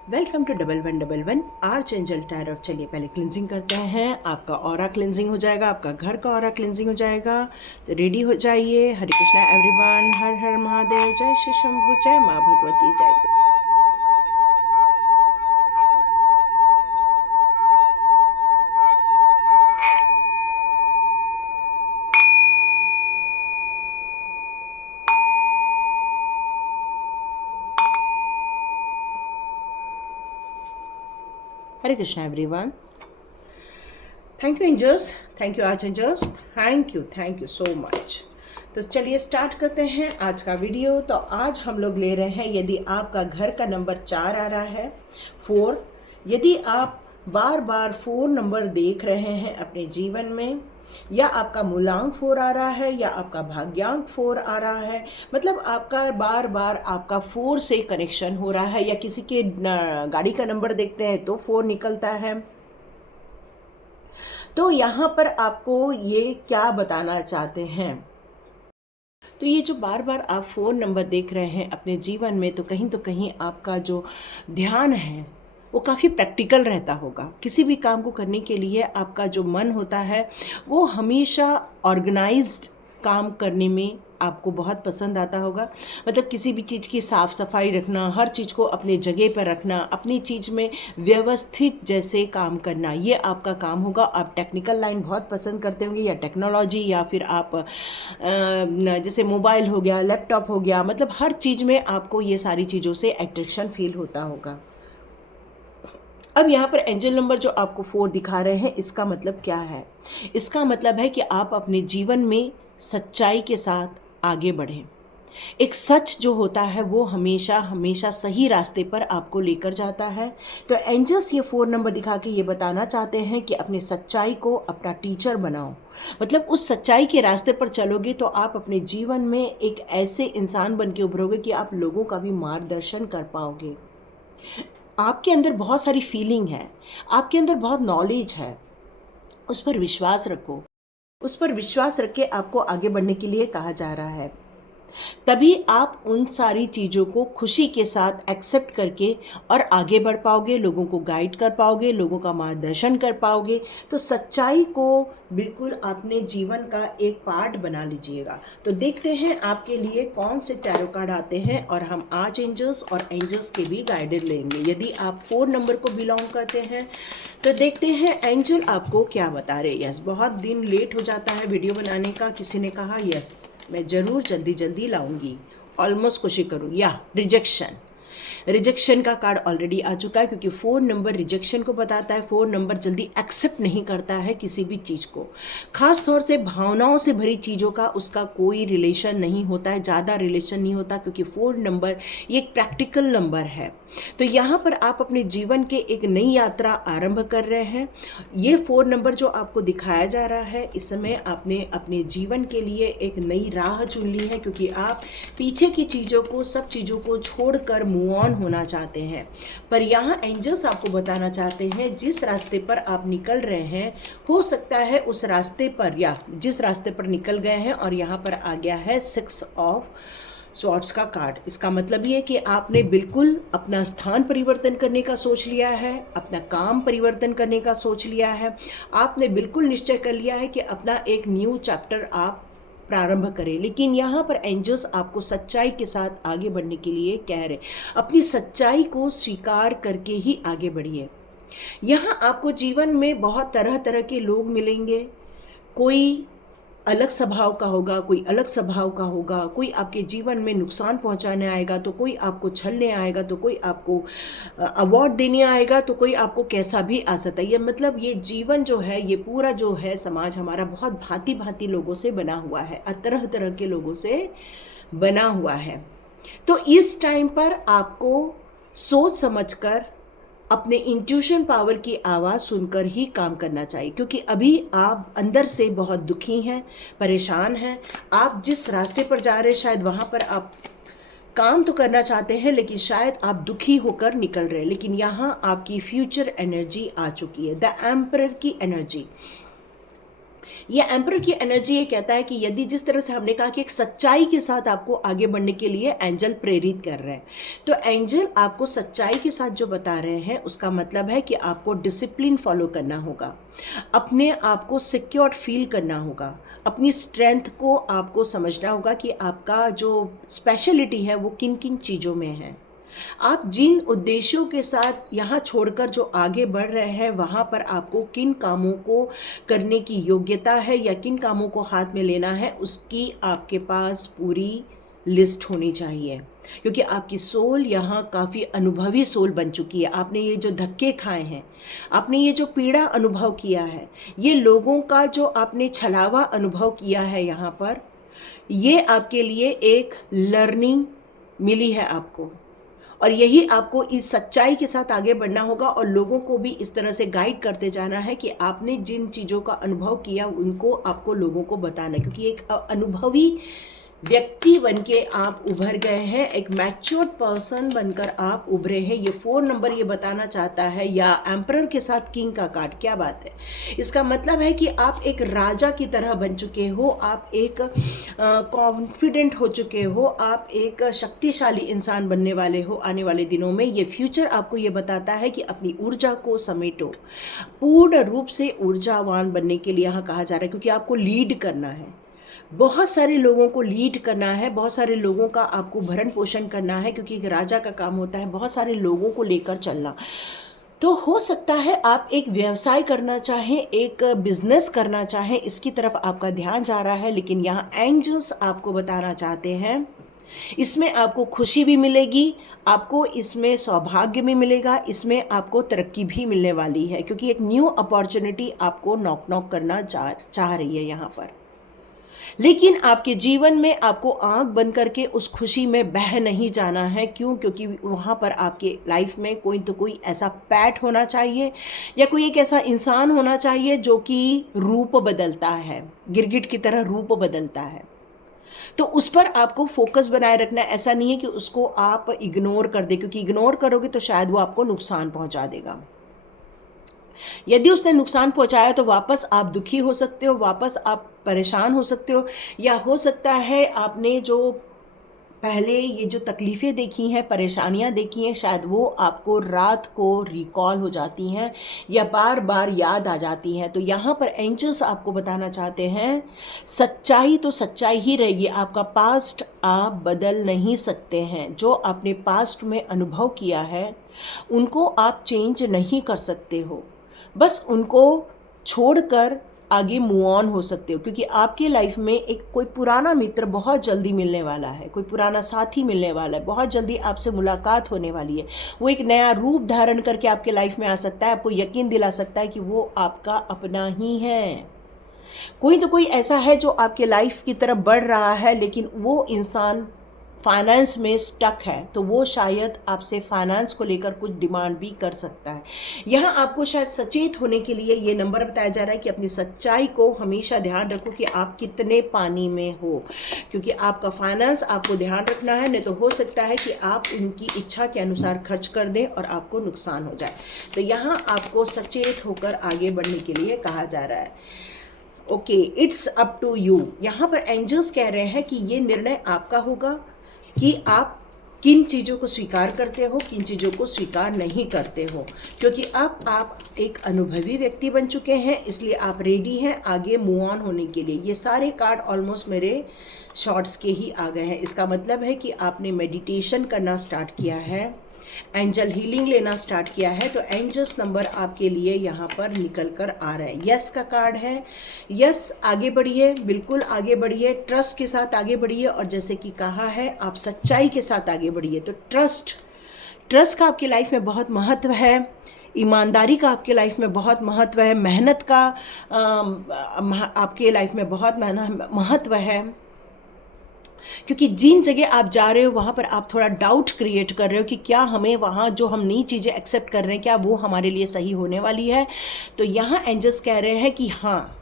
Welcome to 1111 arch angel tarot. चलिए पहले cleansing करते हैं। आपका ऑरा क्लिनजिंग हो जाएगा, आपका घर का ऑरा क्लिनजिंग हो जाएगा। तो रेडी हो जाइए। हरे कृष्णा एवरीवन, हर हर महादेव, जय श्री शंभु, जय माँ भगवती, जय गुरु। Hare Krishna everyone. Thank you angels, thank you archangels, thank you so much. तो चलिए स्टार्ट करते हैं आज का वीडियो। तो आज हम लोग ले रहे हैं, यदि आपका घर का नंबर 4 आ रहा है, 4, यदि आप बार बार 4 नंबर देख रहे हैं अपने जीवन में, या आपका मूलांक 4 आ रहा है, या आपका भाग्यांक 4 आ रहा है, मतलब आपका बार बार आपका 4 से कनेक्शन हो रहा है, या किसी के गाड़ी का नंबर देखते हैं तो 4 निकलता है, तो यहाँ पर आपको ये क्या बताना चाहते हैं। तो ये जो बार बार आप 4 नंबर देख रहे हैं अपने जीवन में, तो कहीं आपका जो ध्यान है वो काफ़ी प्रैक्टिकल रहता होगा। किसी भी काम को करने के लिए आपका जो मन होता है वो हमेशा ऑर्गेनाइज्ड काम करने में आपको बहुत पसंद आता होगा। मतलब किसी भी चीज़ की साफ़ सफाई रखना, हर चीज़ को अपने जगह पर रखना, अपनी चीज़ में व्यवस्थित जैसे काम करना, ये आपका काम होगा। आप टेक्निकल लाइन बहुत पसंद करते होंगे, या टेक्नोलॉजी, या फिर आप जैसे मोबाइल हो गया, लैपटॉप हो गया, मतलब हर चीज़ में आपको ये सारी चीज़ों से अट्रैक्शन फील होता होगा। अब यहाँ पर एंजल नंबर जो आपको 4 दिखा रहे हैं, इसका मतलब क्या है? इसका मतलब है कि आप अपने जीवन में सच्चाई के साथ आगे बढ़ें। एक सच जो होता है वो हमेशा हमेशा सही रास्ते पर आपको लेकर जाता है। तो एंजल्स ये 4 नंबर दिखा के ये बताना चाहते हैं कि अपनी सच्चाई को अपना टीचर बनाओ। मतलब उस सच्चाई के रास्ते पर चलोगे तो आप अपने जीवन में एक ऐसे इंसान बन के उभरोगे कि आप लोगों का भी मार्गदर्शन कर पाओगे। आपके अंदर बहुत सारी फीलिंग है, आपके अंदर बहुत नॉलेज है, उस पर विश्वास रखो। उस पर विश्वास रख के आपको आगे बढ़ने के लिए कहा जा रहा है। तभी आप उन सारी चीज़ों को खुशी के साथ एक्सेप्ट करके और आगे बढ़ पाओगे, लोगों को गाइड कर पाओगे, लोगों का मार्गदर्शन कर पाओगे। तो सच्चाई को बिल्कुल अपने जीवन का एक पार्ट बना लीजिएगा। तो देखते हैं आपके लिए कौन से टैरो कार्ड आते हैं, और हम आर्च एंजल्स और एंजल्स के भी गाइडेंस लेंगे। यदि आप 4 नंबर को बिलोंग करते हैं तो देखते हैं एंजल आपको क्या बता रहे। यस, बहुत दिन लेट हो जाता है वीडियो बनाने का। किसी ने कहा यस मैं ज़रूर जल्दी जल्दी लाऊंगी, ऑलमोस्ट कोशिश करूँ। या रिजेक्शन का कार्ड ऑलरेडी आ चुका है, क्योंकि 4 नंबर रिजेक्शन को बताता है। 4 नंबर जल्दी एक्सेप्ट नहीं करता है किसी भी चीज़ को, खास तौर से भावनाओं से भरी चीज़ों का उसका कोई रिलेशन नहीं होता है, ज़्यादा रिलेशन नहीं होता, क्योंकि 4 नंबर ये एक प्रैक्टिकल नंबर है। तो यहाँ पर आप अपने जीवन के एक नई यात्रा आरंभ कर रहे हैं। ये 4 नंबर जो आपको दिखाया जा रहा है, इस समय आपने अपने जीवन के लिए एक नई राह चुन ली है, क्योंकि आप पीछे की चीज़ों को, सब चीज़ों को छोड़कर मूव ऑन होना चाहते हैं। पर यहाँ एंजल्स आपको बताना चाहते हैं जिस रास्ते पर आप निकल रहे हैं, हो सकता है उस रास्ते पर, या जिस रास्ते पर निकल गए हैं, और यहाँ पर आ गया है 6 ऑफ स्वॉर्ड्स का कार्ड। इसका मतलब ये है कि आपने बिल्कुल अपना स्थान परिवर्तन करने का सोच लिया है, अपना काम परिवर्तन करने का सोच लिया है। आपने बिल्कुल निश्चय कर लिया है कि अपना एक न्यू चैप्टर आप प्रारंभ करें। लेकिन यहाँ पर एंजल्स आपको सच्चाई के साथ आगे बढ़ने के लिए कह रहे, अपनी सच्चाई को स्वीकार करके ही आगे बढ़िए। यहाँ आपको जीवन में बहुत तरह तरह के लोग मिलेंगे। कोई अलग स्वभाव का होगा, कोई अलग स्वभाव का होगा, कोई आपके जीवन में नुकसान पहुंचाने आएगा, तो कोई आपको छलने आएगा, तो कोई आपको अवार्ड देने आएगा, तो कोई आपको कैसा भी आ सकता है। ये मतलब ये जीवन जो है, ये पूरा जो है समाज हमारा बहुत भांति भांति लोगों से बना हुआ है, तरह तरह के लोगों से बना हुआ है। तो इस टाइम पर आपको सोच समझकर अपने इंट्यूशन पावर की आवाज़ सुनकर ही काम करना चाहिए, क्योंकि अभी आप अंदर से बहुत दुखी हैं, परेशान हैं। आप जिस रास्ते पर जा रहे हैं, शायद वहाँ पर आप काम तो करना चाहते हैं, लेकिन शायद आप दुखी होकर निकल रहे हैं। लेकिन यहाँ आपकी फ्यूचर एनर्जी आ चुकी है, द एम्परर की एनर्जी। ये एम्परर की एनर्जी ये कहता है कि यदि जिस तरह से हमने कहा कि एक सच्चाई के साथ आपको आगे बढ़ने के लिए एंजल प्रेरित कर रहे हैं, तो एंजल आपको सच्चाई के साथ जो बता रहे हैं उसका मतलब है कि आपको डिसिप्लिन फॉलो करना होगा, अपने आप को सिक्योर फील करना होगा, अपनी स्ट्रेंथ को आपको समझना होगा कि आपका जो स्पेशलिटी है वो किन किन चीज़ों में है। आप जिन उद्देश्यों के साथ यहाँ छोड़कर जो आगे बढ़ रहे हैं वहाँ पर आपको किन कामों को करने की योग्यता है या किन कामों को हाथ में लेना है, उसकी आपके पास पूरी लिस्ट होनी चाहिए। क्योंकि आपकी सोल यहाँ काफ़ी अनुभवी सोल बन चुकी है। आपने ये जो धक्के खाए हैं, आपने ये जो पीड़ा अनुभव किया है, ये लोगों का जो आपने छलावा अनुभव किया है यहाँ पर, ये आपके लिए एक लर्निंग मिली है आपको। और यही आपको इस सच्चाई के साथ आगे बढ़ना होगा और लोगों को भी इस तरह से गाइड करते जाना है कि आपने जिन चीज़ों का अनुभव किया उनको आपको लोगों को बताना है। क्योंकि एक अनुभवी व्यक्ति बनके आप उभर गए हैं, एक मैच्योर्ड पर्सन बनकर आप उभरे हैं। ये 4 नंबर ये बताना चाहता है, या एम्परर के साथ किंग का कार्ड, क्या बात है। इसका मतलब है कि आप एक राजा की तरह बन चुके हो, आप एक कॉन्फिडेंट हो चुके हो, आप एक शक्तिशाली इंसान बनने वाले हो आने वाले दिनों में। ये फ्यूचर आपको ये बताता है कि अपनी ऊर्जा को समेटो, पूर्ण रूप से ऊर्जावान बनने के लिए यहाँ कहा जा रहा है। क्योंकि आपको लीड करना है, बहुत सारे लोगों को लीड करना है, बहुत सारे लोगों का आपको भरण पोषण करना है। क्योंकि एक राजा का काम होता है बहुत सारे लोगों को लेकर चलना। तो हो सकता है आप एक व्यवसाय करना चाहें, एक बिजनेस करना चाहें, इसकी तरफ आपका ध्यान जा रहा है। लेकिन यहाँ एंजल्स आपको बताना चाहते हैं इसमें आपको खुशी भी मिलेगी, आपको इसमें सौभाग्य भी मिलेगा, इसमें आपको तरक्की भी मिलने वाली है। क्योंकि एक न्यू अपॉर्चुनिटी आपको नॉक नॉक करना चाह रही है यहाँ पर। लेकिन आपके जीवन में आपको आंख बंद करके उस खुशी में बह नहीं जाना है। क्यों? क्योंकि वहाँ पर आपके लाइफ में कोई तो कोई ऐसा पैट होना चाहिए या कोई एक ऐसा इंसान होना चाहिए जो कि रूप बदलता है, गिरगिट की तरह रूप बदलता है। तो उस पर आपको फोकस बनाए रखना है। ऐसा नहीं है कि उसको आप इग्नोर कर दे, क्योंकि इग्नोर करोगे तो शायद वो आपको नुकसान पहुंचा देगा। यदि उसने नुकसान पहुंचाया तो वापस आप दुखी हो सकते हो, वापस आप परेशान हो सकते हो, या हो सकता है आपने जो पहले ये जो तकलीफ़ें देखी हैं, परेशानियां देखी हैं, शायद वो आपको रात को रिकॉल हो जाती हैं या बार बार याद आ जाती हैं। तो यहाँ पर एंजल्स आपको बताना चाहते हैं सच्चाई तो सच्चाई ही रहेगी। आपका पास्ट आप बदल नहीं सकते हैं। जो आपने पास्ट में अनुभव किया है उनको आप चेंज नहीं कर सकते हो, बस उनको छोड़कर आगे मूव ऑन हो सकते हो। क्योंकि आपके लाइफ में एक कोई पुराना मित्र बहुत जल्दी मिलने वाला है, कोई पुराना साथी मिलने वाला है, बहुत जल्दी आपसे मुलाकात होने वाली है। वो एक नया रूप धारण करके आपके लाइफ में आ सकता है, आपको यकीन दिला सकता है कि वो आपका अपना ही है। कोई तो कोई ऐसा है जो आपके लाइफ की तरफ बढ़ रहा है, लेकिन वो इंसान फाइनेंस में स्टक है, तो वो शायद आपसे फाइनेंस को लेकर कुछ डिमांड भी कर सकता है। यहाँ आपको शायद सचेत होने के लिए ये नंबर बताया जा रहा है कि अपनी सच्चाई को हमेशा ध्यान रखो कि आप कितने पानी में हो। क्योंकि आपका फाइनेंस आपको ध्यान रखना है, नहीं तो हो सकता है कि आप उनकी इच्छा के अनुसार खर्च कर दें और आपको नुकसान हो जाए। तो यहाँ आपको सचेत होकर आगे बढ़ने के लिए कहा जा रहा है। Okay, it's up to you. यहाँ पर एंजल्स कह रहे हैं कि ये निर्णय आपका होगा कि आप किन चीज़ों को स्वीकार करते हो, किन चीज़ों को स्वीकार नहीं करते हो। क्योंकि अब आप एक अनुभवी व्यक्ति बन चुके हैं, इसलिए आप रेडी हैं आगे मूव ऑन होने के लिए। ये सारे कार्ड ऑलमोस्ट मेरे शॉर्ट्स के ही आ गए हैं। इसका मतलब है कि आपने मेडिटेशन करना स्टार्ट किया है, एंजल हीलिंग लेना स्टार्ट किया है। तो एंजल्स नंबर आपके लिए यहाँ पर निकल कर आ रहा है। यस का कार्ड है, यस आगे बढ़िए, बिल्कुल आगे बढ़िए, ट्रस्ट के साथ आगे बढ़िए। और जैसे कि कहा है आप सच्चाई के साथ आगे बढ़िए। तो ट्रस्ट का आपकी लाइफ में बहुत महत्व है, ईमानदारी का आपके लाइफ में बहुत महत्व है, मेहनत का आपके लाइफ में बहुत महत्व है। क्योंकि जिन जगह आप जा रहे हो वहाँ पर आप थोड़ा डाउट क्रिएट कर रहे हो कि क्या हमें वहाँ जो हम नई चीज़ें एक्सेप्ट कर रहे हैं क्या वो हमारे लिए सही होने वाली है। तो यहाँ एंजल्स कह रहे हैं कि हाँ,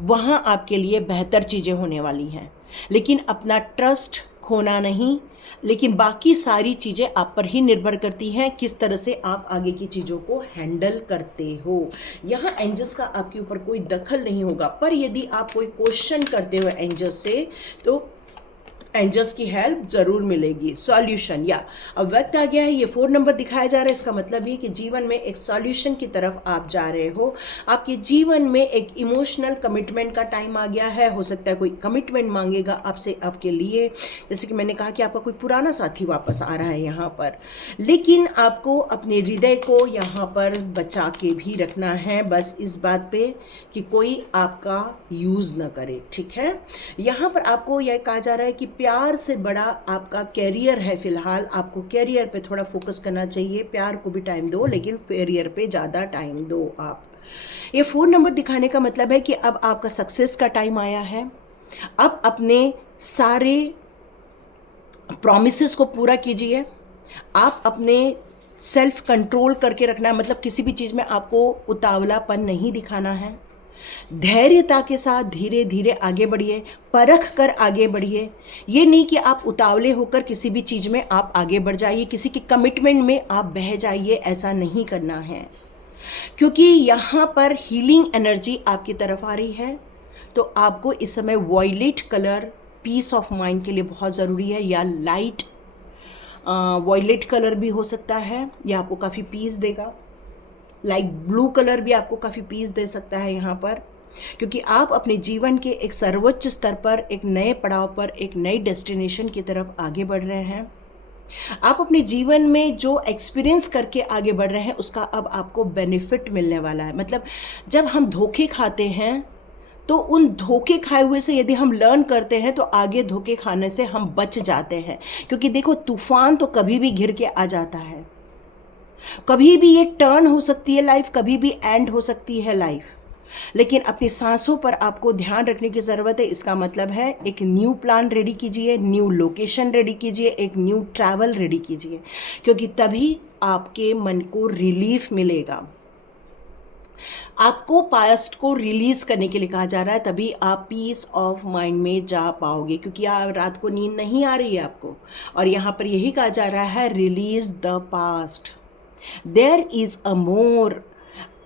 वहाँ आपके लिए बेहतर चीज़ें होने वाली हैं। लेकिन अपना ट्रस्ट खोना नहीं, लेकिन बाकी सारी चीज़ें आप पर ही निर्भर करती हैं किस तरह से आप आगे की चीज़ों को हैंडल करते हो। यहाँ एंजल्स का आपके ऊपर कोई दखल नहीं होगा, पर यदि आप कोई क्वेश्चन करते हो एंजल्स से तो एंजल्स की हेल्प जरूर मिलेगी। सॉल्यूशन, या अब वक्त आ गया है, ये 4 नंबर दिखाया जा रहा है, इसका मतलब ये कि जीवन में एक सॉल्यूशन की तरफ आप जा रहे हो। आपके जीवन में एक इमोशनल कमिटमेंट का टाइम आ गया है। हो सकता है कोई कमिटमेंट मांगेगा आपसे, आपके लिए, जैसे कि मैंने कहा कि आपका कोई पुराना साथी वापस आ रहा है यहाँ पर, लेकिन आपको अपने हृदय को यहाँ पर बचा के भी रखना है, बस इस बात पे कि कोई आपका यूज़ न करे, ठीक है। यहाँ पर आपको यह कहा जा रहा है कि प्यार से बड़ा आपका कैरियर है। फिलहाल आपको कैरियर पे थोड़ा फोकस करना चाहिए। प्यार को भी टाइम दो, लेकिन कैरियर पे ज़्यादा टाइम दो आप। ये 4 नंबर दिखाने का मतलब है कि अब आपका सक्सेस का टाइम आया है। अब अपने सारे प्रॉमिसेस को पूरा कीजिए। आप अपने सेल्फ कंट्रोल करके रखना है, मतलब किसी भी चीज़ में आपको उतावलापन नहीं दिखाना है। धैर्यता के साथ धीरे धीरे आगे बढ़िए, परख कर आगे बढ़िए। ये नहीं कि आप उतावले होकर किसी भी चीज़ में आप आगे बढ़ जाइए, किसी के कमिटमेंट में आप बह जाइए, ऐसा नहीं करना है, क्योंकि यहाँ पर हीलिंग एनर्जी आपकी तरफ आ रही है। तो आपको इस समय violet colour peace of mind के लिए बहुत ज़रूरी है, या लाइट वॉयलेट कलर भी हो सकता है, यह आपको काफ़ी पीस देगा। लाइट ब्लू कलर भी आपको काफ़ी पीस दे सकता है यहाँ पर, क्योंकि आप अपने जीवन के एक सर्वोच्च स्तर पर, एक नए पड़ाव पर, एक नई डेस्टिनेशन की तरफ आगे बढ़ रहे हैं। आप अपने जीवन में जो एक्सपीरियंस करके आगे बढ़ रहे हैं उसका अब आपको बेनिफिट मिलने वाला है। मतलब जब हम धोखे खाते हैं तो उन धोखे खाए हुए से यदि हम लर्न करते हैं तो आगे धोखे खाने से हम बच जाते हैं। क्योंकि देखो, तूफान तो कभी भी घिर के आ जाता है, कभी भी ये टर्न हो सकती है लाइफ, कभी भी एंड हो सकती है लाइफ, लेकिन अपनी सांसों पर आपको ध्यान रखने की ज़रूरत है। इसका मतलब है एक न्यू प्लान रेडी कीजिए, न्यू लोकेशन रेडी कीजिए, एक न्यू ट्रैवल रेडी कीजिए, क्योंकि तभी आपके मन को रिलीफ मिलेगा। आपको पास्ट को रिलीज करने के लिए कहा जा रहा है, तभी आप पीस ऑफ माइंड में जा पाओगे, क्योंकि आप रात को नींद नहीं आ रही है आपको। और यहाँ पर यही कहा जा रहा है, release the past, there is a more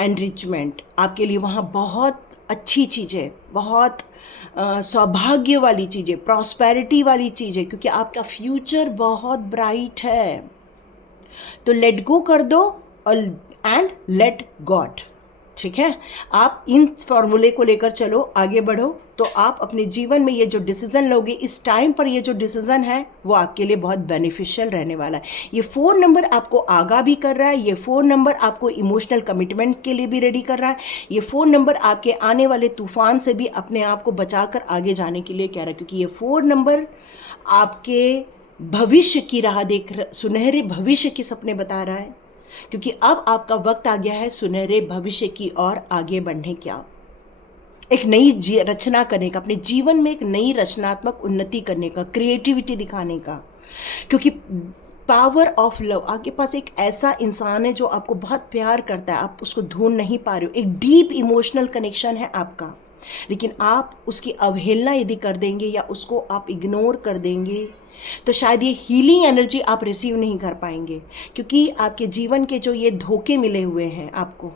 enrichment. आपके लिए वहाँ बहुत अच्छी चीज़ें, बहुत सौभाग्य वाली चीज़ें, प्रॉस्पेरिटी वाली चीज़ें, क्योंकि आपका फ्यूचर बहुत ब्राइट है। तो लेट गो कर दो और एंड लेट गॉड, ठीक है। आप इन फॉर्मूले को लेकर चलो, आगे बढ़ो, तो आप अपने जीवन में ये जो डिसीज़न लोगे इस टाइम पर, ये जो डिसीज़न है वो आपके लिए बहुत बेनिफिशियल रहने वाला है। ये 4 नंबर आपको आगाह भी कर रहा है, ये 4 नंबर आपको इमोशनल कमिटमेंट के लिए भी रेडी कर रहा है, ये 4 नंबर आपके आने वाले तूफान से भी अपने आप को बचाकर आगे जाने के लिए कह रहा है, क्योंकि ये 4 नंबर आपके भविष्य की राह देख रहा, सुनहरे भविष्य के सपने बता रहा है, क्योंकि अब आपका वक्त आ गया है सुनहरे भविष्य की ओर आगे बढ़ने का, एक नई रचना करने का, अपने जीवन में एक नई रचनात्मक उन्नति करने का, क्रिएटिविटी दिखाने का। क्योंकि पावर ऑफ लव, आपके पास एक ऐसा इंसान है जो आपको बहुत प्यार करता है, आप उसको ढूंढ नहीं पा रहे हो, एक डीप इमोशनल कनेक्शन है आपका, लेकिन आप उसकी अवहेलना यदि कर देंगे या उसको आप इग्नोर कर देंगे तो शायद ये हीलिंग एनर्जी आप रिसीव नहीं कर पाएंगे, क्योंकि आपके जीवन के जो ये धोखे मिले हुए हैं आपको,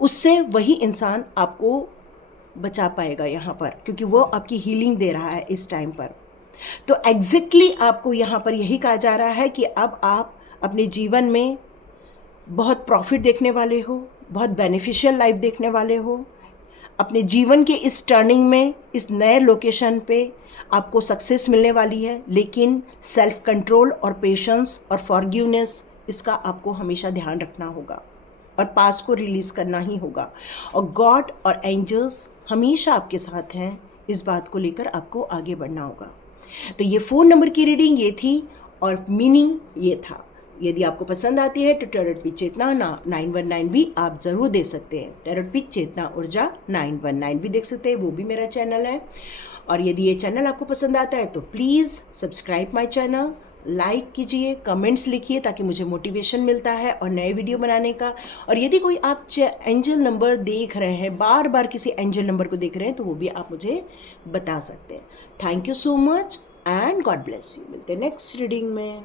उससे वही इंसान आपको बचा पाएगा यहाँ पर, क्योंकि वो आपकी हीलिंग दे रहा है इस टाइम पर। तो एग्जैक्टली आपको यहाँ पर यही कहा जा रहा है कि अब आप अपने जीवन में बहुत प्रॉफिट देखने वाले हो, बहुत बेनिफिशियल लाइफ देखने वाले हो। अपने जीवन के इस टर्निंग में, इस नए लोकेशन पे आपको सक्सेस मिलने वाली है, लेकिन सेल्फ कंट्रोल और पेशेंस और फॉरगिवनेस, इसका आपको हमेशा ध्यान रखना होगा और पास को रिलीज़ करना ही होगा। और गॉड और एंजल्स हमेशा आपके साथ हैं, इस बात को लेकर आपको आगे बढ़ना होगा। तो ये 4 नंबर की रीडिंग ये थी और मीनिंग ये था। यदि आपको पसंद आती है तो टैरोट विद चेतना 919 भी आप ज़रूर दे सकते हैं। टैरोट विद चेतना ऊर्जा 919 भी देख सकते हैं, वो भी मेरा चैनल है। और यदि ये चैनल आपको पसंद आता है तो please subscribe my channel, like कीजिए, कमेंट्स लिखिए, ताकि मुझे मोटिवेशन मिलता है और नए वीडियो बनाने का। और यदि कोई आप एंजल नंबर देख रहे हैं, बार बार किसी एंजल नंबर को देख रहे हैं, तो वो भी आप मुझे बता सकते हैं। Thank you so much. And God bless you. मिलते हैं नेक्स्ट रीडिंग में।